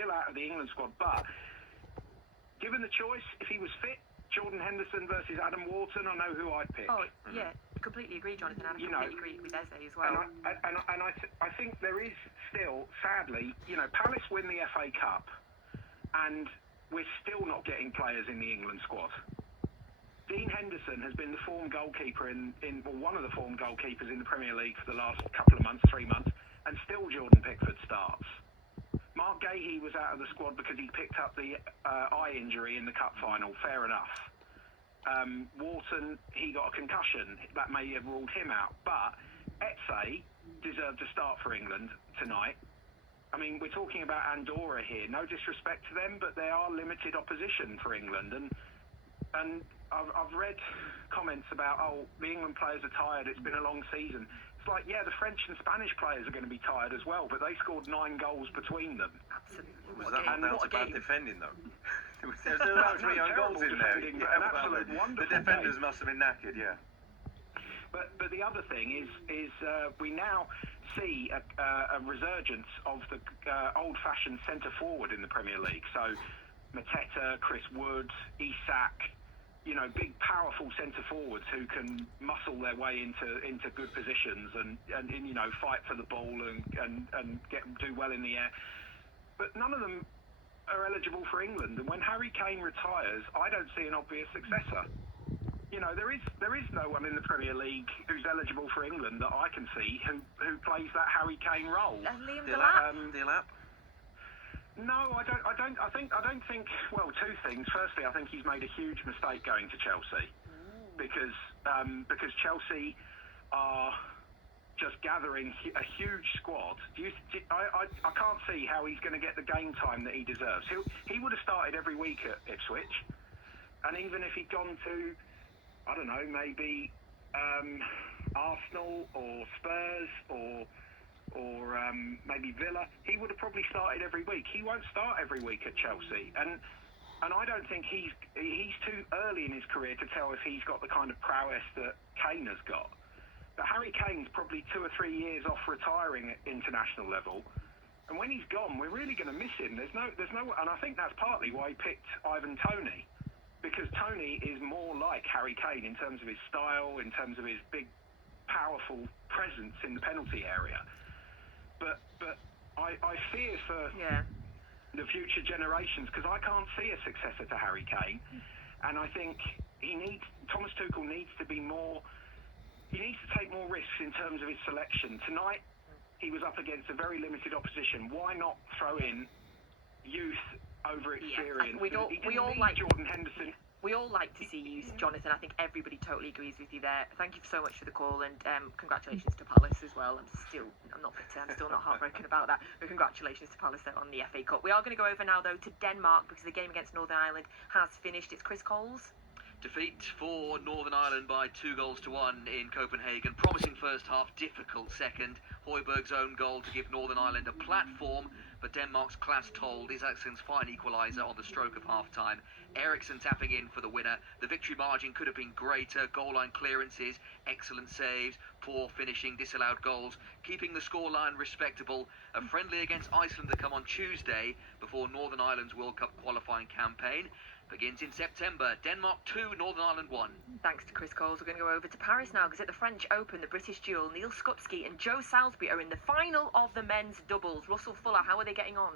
still out of the England squad. But given the choice, if he was fit, Jordan Henderson versus Adam Wharton, I know who I'd pick. Oh, yeah, completely agree, Jonathan. And I completely agree with Eze as well. And I think there is still, sadly, Palace win the FA Cup, and we're still not getting players in the England squad. Dean Henderson has been the form goalkeeper one of the form goalkeepers in the Premier League for the last couple of months, 3 months, and still Jordan Pickford starts. Mark Gahey was out of the squad because he picked up the eye injury in the cup final. Fair enough. Wharton, he got a concussion. That may have ruled him out. But Eze deserved to start for England tonight. I mean, we're talking about Andorra here. No disrespect to them, but they are limited opposition for England. And I've read comments about, the England players are tired, it's been a long season. It's like, yeah, the French and Spanish players are going to be tired as well, but they scored 9 goals between them. Absolutely. Was that not down to bad defending, though? There's no 3 own goals in there. The defenders must have been knackered, yeah. But the other thing is we now see a resurgence of the old-fashioned centre-forward in the Premier League. So Mateta, Chris Wood, Isak, big, powerful centre-forwards who can muscle their way into good positions and fight for the ball and do well in the air. But none of them are eligible for England. And when Harry Kane retires, I don't see an obvious successor. There is no one in the Premier League who's eligible for England that I can see who plays that Harry Kane role. Liam Delap. Delap? No, I don't think. Well, 2 things. Firstly, I think he's made a huge mistake going to Chelsea because Chelsea are just gathering a huge squad. I can't see how he's going to get the game time that he deserves. He would have started every week at Ipswich, and even if he'd gone to, I don't know, maybe Arsenal or Spurs or maybe Villa, he would have probably started every week. He won't start every week at Chelsea, and I don't think he's too early in his career to tell if he's got the kind of prowess that Kane has got. But Harry Kane's probably 2 or 3 years off retiring at international level, and when he's gone, we're really going to miss him. There's no, and I think that's partly why he picked Ivan Toney, because Toney is more like Harry Kane in terms of his style, in terms of his big, powerful presence in the penalty area. But I fear for the future generations because I can't see a successor to Harry Kane, and I think Thomas Tuchel needs to be more. He needs to take more risks in terms of his selection. Tonight, he was up against a very limited opposition. Why not throw in youth over experience? We all like Jordan Henderson. We all like to see youth, Jonathan. I think everybody totally agrees with you there. Thank you so much for the call, and congratulations to Palace as well. I'm still not heartbroken about that, but congratulations to Palace on the FA Cup. We are going to go over now, though, to Denmark because the game against Northern Ireland has finished. It's Chris Coles. Defeat for Northern Ireland by 2-1 in Copenhagen. Promising first half, difficult second. Højbjerg's own goal to give Northern Ireland a platform, but Denmark's class told Isaacsen's fine equaliser on the stroke of half-time. Eriksen tapping in for the winner. The victory margin could have been greater. Goal line clearances, excellent saves, poor finishing, disallowed goals, keeping the scoreline respectable. A friendly against Iceland to come on Tuesday before Northern Ireland's World Cup qualifying campaign begins in September. Denmark 2, Northern Ireland 1. Thanks to Chris Coles. We're going to go over to Paris now because at the French Open, the British duo Neil Skupski and Joe Salisbury are in the final of the men's doubles. Russell Fuller, how are they getting on?